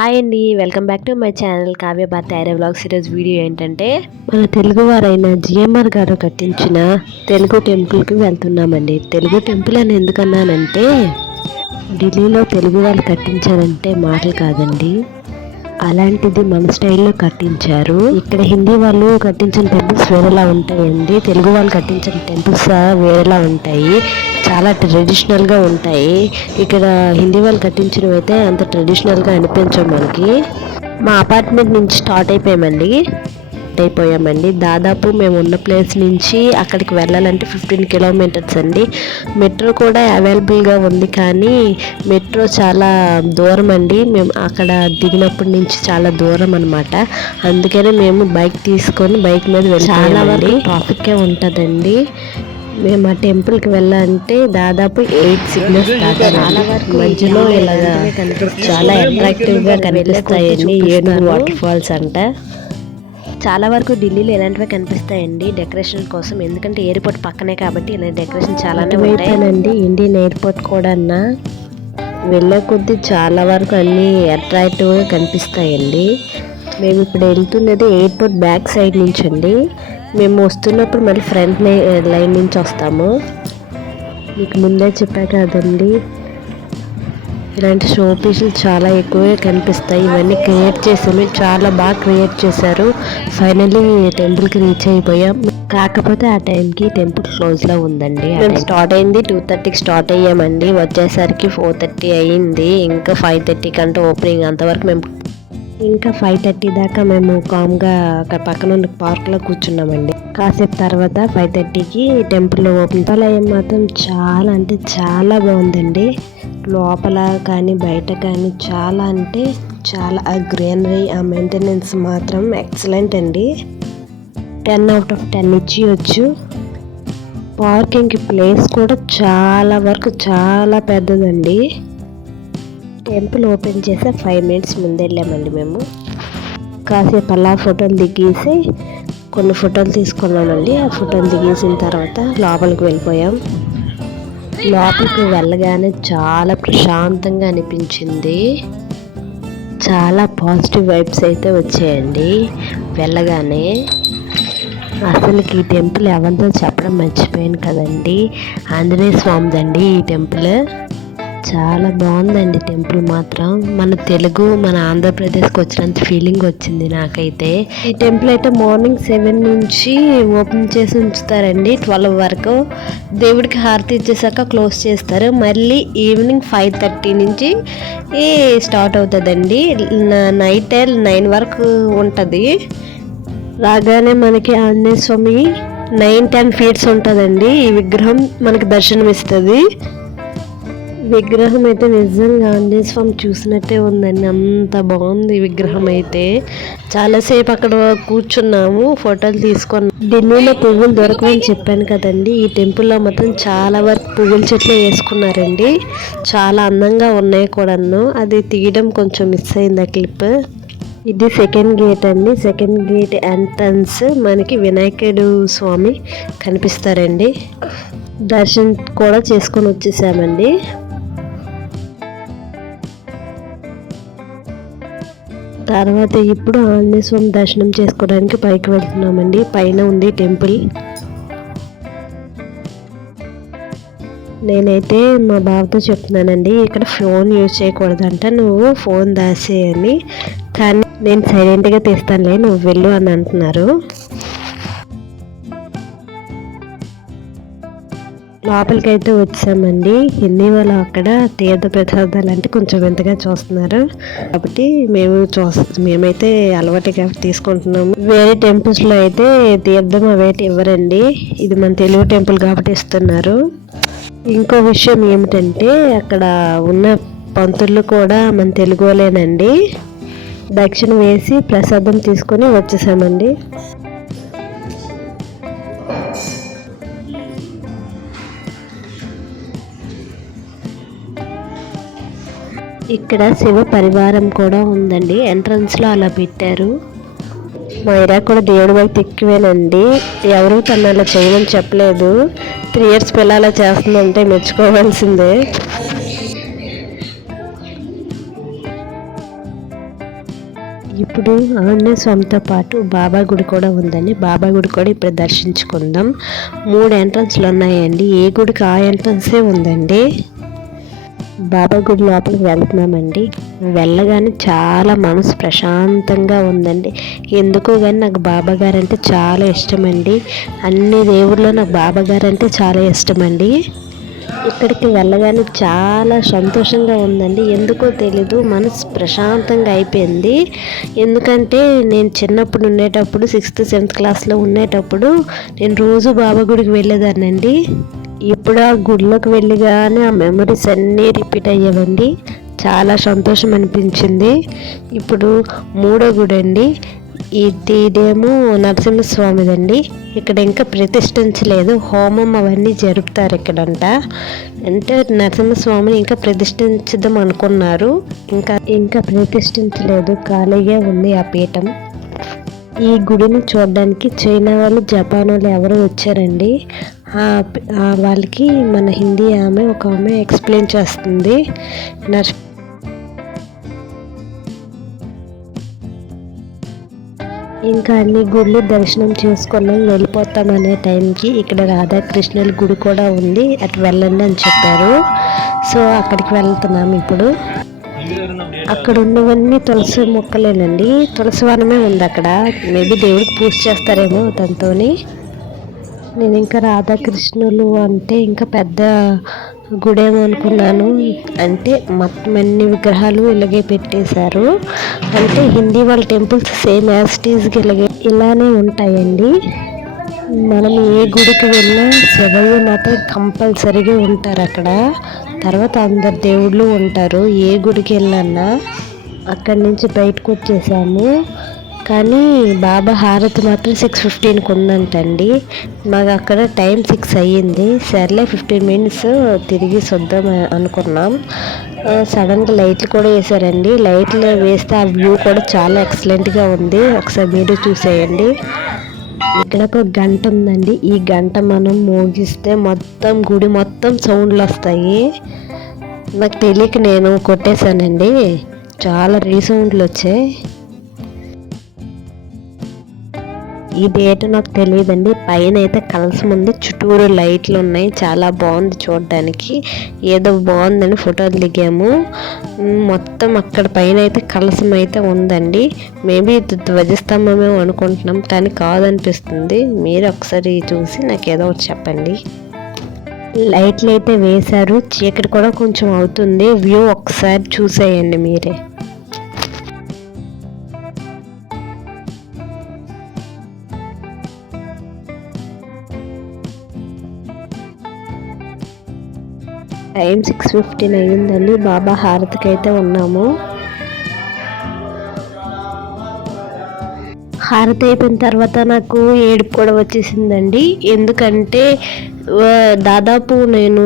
Hi అండి, welcome back to my channel Kavya Bharathi Aira vlogs. ఈరోజు video ఏంటంటే మన తెలుగువారైన జిఎంఆర్ గారు కట్టించిన తెలుగు టెంపుల్కి వెళ్తున్నామండి. తెలుగు టెంపుల్ అని ఎందుకన్నానంటే ఢిల్లీలో తెలుగు వాళ్ళు కట్టించారంటే మాటలు కాదండి, అలాంటిది మన స్టైల్లో కట్టించారు. ఇక్కడ హిందీ వాళ్ళు కట్టించిన టెంపుల్స్ వేరేలా ఉంటాయండి, తెలుగు వాళ్ళు కట్టించిన టెంపుల్స్ వేరేలా ఉంటాయి, చాలా ట్రెడిషనల్గా ఉంటాయి. ఇక్కడ హిందీ వాళ్ళు కట్టించినవి అయితే అంత ట్రెడిషనల్గా అనిపించవు మనకి. మా అపార్ట్మెంట్ నుంచి స్టార్ట్ అయిపోయామండి. దాదాపు మేము ఉన్న ప్లేస్ నుంచి అక్కడికి వెళ్ళాలంటే 15 కిలోమీటర్స్ అండి. మెట్రో కూడా అవైలబుల్గా ఉంది, కానీ మెట్రో చాలా దూరం అండి. మేము అక్కడ దిగినప్పటి నుంచి చాలా దూరం అనమాట. అందుకనే మేము బైక్ తీసుకొని బైక్ మీద వెళ్ళి చాలా వరకు ట్రాఫిక్కే ఉంటుందండి. మేము ఆ టెంపుల్కి వెళ్ళాలంటే దాదాపు 8 సిగ్నల్స్ చాలా వరకు మధ్యలో ఇలాగా చాలా అట్రాక్టివ్గా కనిపిస్తాయండి. ఏనుగు వాటర్ ఫాల్స్ అంట. చాలా వరకు ఢిల్లీలో ఇలాంటివే కనిపిస్తాయండి డెకరేషన్ కోసం, ఎందుకంటే ఎయిర్పోర్ట్ పక్కనే కాబట్టి ఇలా డెకరేషన్ చాలానే ఉంటాయండి. ఇండియన్ ఎయిర్పోర్ట్ కూడా వెళ్ళే కొద్దీ చాలా వరకు అన్నీ అట్రాక్టివ్గా కనిపిస్తాయండి. మేము ఇప్పుడు వెళ్తున్నది ఎయిర్పోర్ట్ బ్యాక్ సైడ్ నుంచి అండి. మేము వస్తున్నప్పుడు మళ్ళీ ఫ్రంట్ లైన్ నుంచి వస్తాము. మీకు ముందే చెప్పా కదండి, ఇలాంటి షో పీసులు చాలా ఎక్కువగా కనిపిస్తాయి. ఇవన్నీ క్రియేట్ చేసాము, చాలా బాగా క్రియేట్ చేశారు. ఫైనల్లీ టెంపుల్కి రీచ్ అయిపోయాం. కాకపోతే ఆ టైంకి టెంపుల్ క్లోజ్లో ఉందండి. స్టార్ట్ అయింది 2:30కి స్టార్ట్ అయ్యామండి. వచ్చేసరికి 4:30 అయ్యింది. ఇంకా 5:30 కంటే ఓపెనింగ్. అంతవరకు మేము ఇంకా 5:30 దాకా మేము కామ్గా అక్కడ పక్కన ఉన్న పార్క్లో కూర్చున్నామండి. కాసేపు తర్వాత 5:30కి టెంపుల్ ఓపెన్. ఆలయం మాత్రం చాలా అంటే చాలా బాగుందండి. లోపల కానీ బయట కానీ చాలా అంటే చాలా, ఆ గ్రీనరీ, ఆ మెయింటెనెన్స్ మాత్రం ఎక్సలెంట్ అండి. 10 out of 10 ఇచ్చేయచ్చు. పార్కింగ్కి ప్లేస్ కూడా చాలా వరకు చాలా పెద్దదండి. టెంపుల్ ఓపెన్ చేసే 5 minutes ముందు వెళ్ళామండి. మేము కాసేపు అలా ఫోటోలు దిగేసి కొన్ని ఫోటోలు తీసుకున్నామండి. ఆ ఫోటోలు దిగేసిన తర్వాత లోపలికి వెళ్ళిపోయాం. లోపలికి వెళ్ళగానే చాలా ప్రశాంతంగా అనిపించింది. చాలా పాజిటివ్ వైబ్స్ అయితే వచ్చాయండి వెళ్ళగానే. అసలుకి ఈ టెంపుల్ ఎవరితో చెప్పడం మర్చిపోయాను కదండి, ఆంజనేయ స్వామిదండి ఈ టెంపుల్. చాలా బాగుందండి టెంపుల్ మాత్రం. మన ఆంధ్రప్రదేశ్కి వచ్చినంత ఫీలింగ్ వచ్చింది నాకైతే. ఈ టెంపుల్ అయితే మార్నింగ్ 7 నుంచి ఓపెన్ చేసి ఉంచుతారండి 12 వరకు. దేవుడికి హారతి ఇచ్చేసాక క్లోజ్ చేస్తారు. మళ్ళీ ఈవినింగ్ 5:30 నుంచి స్టార్ట్ అవుతుందండి. నైట్ 9 వరకు ఉంటుంది. రాగానే మనకి ఆంజనేయ స్వామి 9-10 feet ఉంటుందండి. ఈ విగ్రహం మనకి దర్శనం ఇస్తుంది. విగ్రహం అయితే నిజంగా ఆంజనేయ స్వామి చూసినట్టే ఉందండి, అంత బాగుంది విగ్రహం అయితే. చాలాసేపు అక్కడ కూర్చున్నాము, ఫోటోలు తీసుకున్నాము. ఢిల్లీలో పువ్వులు దొరకవని చెప్పాను కదండి, ఈ టెంపుల్లో మాత్రం చాలా వరకు పువ్వుల చెట్లు వేసుకున్నారండి. చాలా అందంగా ఉన్నాయి కూడాను. అది తీయడం కొంచెం మిస్ అయింది ఆ క్లిప్. ఇది సెకండ్ గేట్ అండి. సెకండ్ గేట్ ఎంట్రన్స్ మనకి వినాయకుడు స్వామి కనిపిస్తారండి. దర్శనం కూడా చేసుకొని వచ్చేసామండి. తర్వాత ఇప్పుడు ఆంజనేయ స్వామి దర్శనం చేసుకోవడానికి పైకి వెళ్తున్నామండి. పైన ఉంది టెంపుల్. నేనైతే మా బావతో చెప్తున్నానండి, ఇక్కడ ఫోన్ యూజ్ చేయకూడదంట, నువ్వు ఫోన్ దాసేయని. కానీ నేను సైలెంట్గా తీస్తానులే, నువ్వు వెళ్ళు అని అంటున్నారు. లోపలికైతే వచ్చామండి. హిందీ వాళ్ళు అక్కడ తీర్థ ప్రసాదాలు అంటే కొంచెం వింతగా చూస్తున్నారు కాబట్టి మేమైతే అలవాటుగా తీసుకుంటున్నాము. వేరే టెంపుల్స్లో అయితే తీర్థం అవేటి ఇవ్వరండి, ఇది మన తెలుగు టెంపుల్ కాబట్టి ఇస్తున్నారు. ఇంకో విషయం ఏమిటంటే అక్కడ ఉన్న పంతులు కూడా మన తెలుగు వాళ్ళేనండి. దక్షిణ వేసి ప్రసాదం తీసుకొని వచ్చేసామండి. ఇక్కడ శివ పరివారం కూడా ఉందండి, ఎంట్రన్స్లో అలా పెట్టారు. మైరా కూడా దేవుడి వైపు ఎక్కువేనండి, ఎవరు తను అలా చేయమని చెప్పలేదు. 3 years పిల్ల అలా చేస్తుందంటే మెచ్చుకోవాల్సిందే. ఇప్పుడు ఆంజనేయ స్వామితో పాటు బాబా గుడి కూడా ఉందండి. బాబా గుడి కూడా ఇప్పుడు దర్శించుకుందాం. 3 ఎంట్రన్స్లు ఉన్నాయండి. ఏ గుడికి ఆ ఎంట్రన్సే ఉందండి. బాబా గుడి లోపలికి వెళ్తున్నామండి. వెళ్ళగానే చాలా మనసు ప్రశాంతంగా ఉందండి. ఎందుకో కానీ నాకు బాబా గారు అంటే చాలా ఇష్టమండి. అన్ని దేవుళ్ళలో నాకు బాబా గారు అంటే చాలా ఇష్టమండి. ఇక్కడికి వెళ్ళగానే చాలా సంతోషంగా ఉందండి. ఎందుకో తెలీదు, మనసు ప్రశాంతంగా అయిపోయింది. ఎందుకంటే నేను చిన్నప్పుడు ఉండేటప్పుడు 6th 7th క్లాస్లో ఉండేటప్పుడు నేను రోజు బాబా గుడికి వెళ్ళేదాన్నండి. ఇప్పుడు ఆ గుడిలోకి వెళ్ళగానే ఆ మెమరీస్ అన్నీ రిపీట్ అయ్యావండి. చాలా సంతోషం అనిపించింది. ఇప్పుడు 3వ గుడి అండి. ఇదేమో నరసింహస్వామిదండి. ఇక్కడ ఇంకా ప్రతిష్ఠించలేదు, హోమం అవన్నీ జరుపుతారు ఇక్కడంట. అంటే నరసింహస్వామిని ఇంకా ప్రతిష్ఠించుదాం అనుకున్నారు, ఇంకా ప్రతిష్ఠించలేదు, ఖాళీగా ఉంది ఆ పీఠం. ఈ గుడిని చూడడానికి చైనా వాళ్ళు, జపాన్ వాళ్ళు ఎవరో వచ్చారండి. వాళ్ళకి మన హిందీ ఒక ఆమె ఎక్స్ప్లెయిన్ చేస్తుంది. ఇంకా అన్ని గుళ్ళు దర్శనం చేసుకున్నాం, వెళ్ళిపోతామనే టైంకి ఇక్కడ రాధాకృష్ణుల గుడి కూడా ఉంది, అటు వెళ్ళండి అని చెప్పారు. సో అక్కడికి వెళ్తున్నాము ఇప్పుడు. అక్కడ ఉన్నవన్నీ తులసి మొక్కలేనండి, తులసి వనమే ఉంది అక్కడ. మేబీ దేవుడికి పూజ చేస్తారేమో దాంతో. నేను ఇంకా రాధాకృష్ణులు అంటే ఇంకా పెద్ద గుడేమో అనుకున్నాను. అంటే మొత్తం అన్ని విగ్రహాలు ఇలాగే పెట్టేశారు. అంటే హిందీ వాళ్ళ temples same as it is ఇలానే ఉంటాయండి. మనం ఏ గుడికి వెళ్ళినా శివయ్య మాత్రం కంపల్సరీగా ఉంటారు అక్కడ. తర్వాత అందరు దేవుళ్ళు ఉంటారు. ఏ గుడికి వెళ్ళినా అక్కడి నుంచి బయటకు వచ్చేసాము. కానీ బాబా హారతి మాత్రం 6:15కి ఉందంటండి. మాకు అక్కడ టైం 6 అయ్యింది. సర్లే 15 మినిట్స్ తిరిగి చూద్దాం అనుకున్నాం. సడన్గా లైట్లు కూడా వేసారండి. లైట్లు వేస్తే ఆ వ్యూ కూడా చాలా ఎక్సలెంట్గా ఉంది. ఒకసారి మీరు చూసేయండి. ఇక్కడ ఒక గంట ఉందండి. ఈ గంట మనం మోగిస్తే మొత్తం గుడి మొత్తం సౌండ్లు వస్తాయి. నాకు తెలియక నేను కొట్టేశానండి, చాలా రీసౌండ్లు వచ్చాయి. ఈ డేట్ నాకు తెలియదండి. పైన అయితే కలసం ఉంది, చుట్టూరు లైట్లు ఉన్నాయి, చాలా బాగుంది చూడడానికి. ఏదో బాగుందని ఫోటోలు దిగాము. మొత్తం అక్కడ పైన అయితే కలసం అయితే ఉందండి. మేబీ ధ్వజస్తంభమేమో అనుకుంటున్నాం, కానీ కాదనిపిస్తుంది. మీరు ఒకసారి చూసి నాకు ఏదో ఒకటి చెప్పండి. లైట్లు అయితే వేశారు, చీకటి కూడా కొంచెం అవుతుంది. వ్యూ ఒకసారి చూసేయండి మీరే. టైం 6:15 అయ్యిందండి. బాబా హారతికి అయితే ఉన్నాము. హారతి అయిపోయిన తర్వాత నాకు ఏడుపు కూడా వచ్చేసిందండి. ఎందుకంటే దాదాపు నేను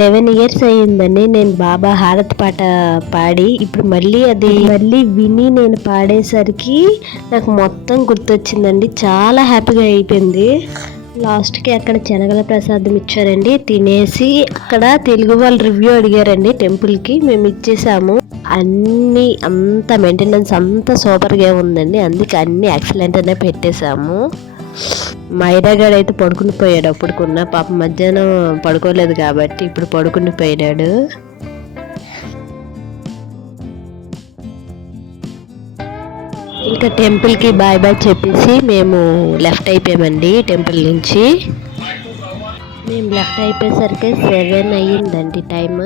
11 ఇయర్స్ అయ్యిందండి నేను బాబా హారతి పాట పాడి. ఇప్పుడు మళ్ళీ విని నేను పాడేసరికి నాకు మొత్తం గుర్తొచ్చిందండి. చాలా హ్యాపీగా అయిపోయింది. లాస్ట్కి అక్కడ శనగల ప్రసాదం ఇచ్చారండి. తినేసి అక్కడ తెలుగు వాళ్ళు రివ్యూ అడిగారండి టెంపుల్కి, మేము ఇచ్చేసాము. అంత మెయింటెనెన్స్ అంతా సూపర్గా ఉందండి. అందుకే అన్ని ఎక్సలెంట్ అనే పెట్టేశాము. మైరాగాడు అయితే పడుకుని పోయాడు. అప్పుడుకున్న పాప మధ్యాహ్నం పడుకోలేదు కాబట్టి ఇప్పుడు పడుకుని పోయాడు. ఇంకా టెంపుల్కి బాయ్ చెప్పేసి మేము లెఫ్ట్ అయిపోయామండి. టెంపుల్ నుంచి మేము లెఫ్ట్ అయిపోయేసరికి 7 అయ్యిందండి టైం.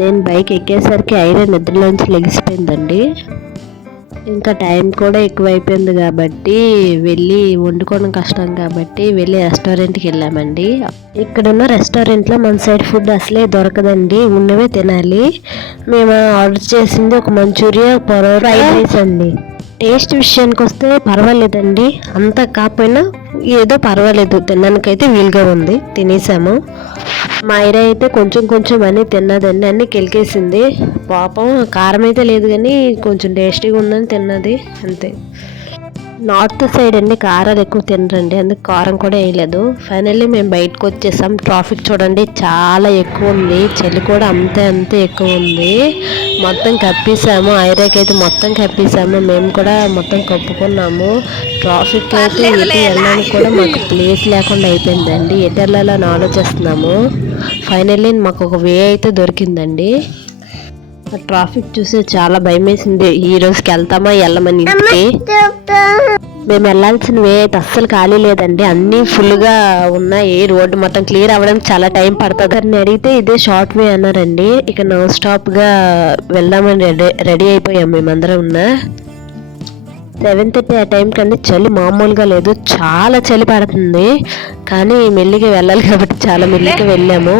నేను బైక్ ఎక్కేసరికి ఐరన్ నిద్రలోంచి లెగిసిపోయిందండి. ఇంకా టైం కూడా ఎక్కువైపోయింది కాబట్టి వెళ్ళి వండుకోవడం కష్టం కాబట్టి వెళ్ళి రెస్టారెంట్కి వెళ్ళామండి. ఇక్కడున్న రెస్టారెంట్లో మన సైడ్ ఫుడ్ అసలే దొరకదండి, ఉన్నవే తినాలి. మేము ఆర్డర్ చేసింది ఒక మంచూరియా, పొరోటా, ఫ్రైడ్ రైస్ అండి. టేస్ట్ విషయానికి వస్తే పర్వాలేదండి, అంత కాకపోయినా ఏదో పర్వాలేదు, తినడానికైతే వీలుగా ఉంది. తినేసాము. మా ఐరా అయితే కొంచెం అన్నీ తిన్నదండి, అన్నీ కెలికేసింది. పాపం కారం అయితే లేదు కానీ కొంచెం టేస్టీగా ఉందని తిన్నది అంతే. నార్త్ సైడ్ అండి కారాలు ఎక్కువ తినరండి, అందుకు కారం కూడా వేయలేదు. ఫైనల్లీ మేము బయటకు వచ్చేసాం. ట్రాఫిక్ చూడండి చాలా ఎక్కువ ఉంది, చలి కూడా అంతే ఎక్కువ ఉంది. మొత్తం కప్పేసాము, ఐరాకి అయితే మొత్తం కప్పేసాము, మేము కూడా మొత్తం కప్పుకున్నాము. ట్రాఫిక్ అయితే ఎటు వెళ్ళడానికి కూడా మాకు ప్లేస్ లేకుండా అయిపోయిందండి. ఎటు వెళ్ళాలని ఆలోచిస్తున్నాము. ఫైనల్లీ మాకు ఒక వే అయితే దొరికిందండి. ట్రాఫిక్ చూసి చాలా భయం వేసింది. ఈ రోజుకి వెళ్తామా వెళ్ళమని ఇంటికి. మేము వెళ్ళాల్సిన వే అయితే అస్సలు ఖాళీ లేదండి, అన్నీ ఫుల్గా ఉన్నాయి. రోడ్డు మొత్తం క్లియర్ అవ్వడానికి చాలా టైం పడుతుంది అని అడిగితే ఇదే షార్ట్ వే అన్నారండి. ఇక నాన్ స్టాప్గా వెళ్దామని రెడీ అయిపోయాం మేమందరం. 7:30 ఆ టైం కంటే చలి మామూలుగా లేదు, చాలా చలి పడుతుంది. కానీ మెల్లిగా వెళ్ళాలి కాబట్టి చాలా మెల్లిగా వెళ్ళాము.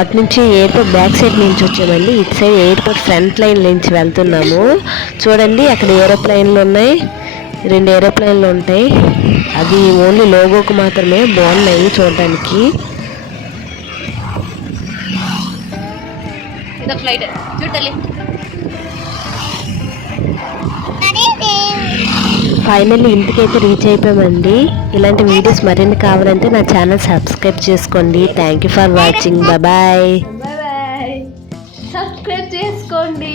అటు నుంచి ఎయిర్పోర్ట్ బ్యాక్ సైడ్ నుంచి వచ్చామండి, ఇటు సైడ్ ఎయిర్పోర్ట్ ఫ్రంట్ లైన్ నుంచి వెళ్తున్నాము. చూడండి అక్కడ ఏరోప్లైన్లు ఉన్నాయి, 2 ఏరోప్లైన్లు ఉంటాయి. అది ఓన్లీ లోగోకు మాత్రమే, బాగున్నాయి చూడడానికి. ఫ్లైట్ చూడాలి. ఫైనల్లీ ఇంటికైతే రీచ్ అయిపోయామండి. ఇలాంటి వీడియోస్ మరిన్ని కావాలంటే నా ఛానల్ సబ్స్క్రైబ్ చేసుకోండి. Thank you for watching. Bye. Subscribe చేసుకోండి.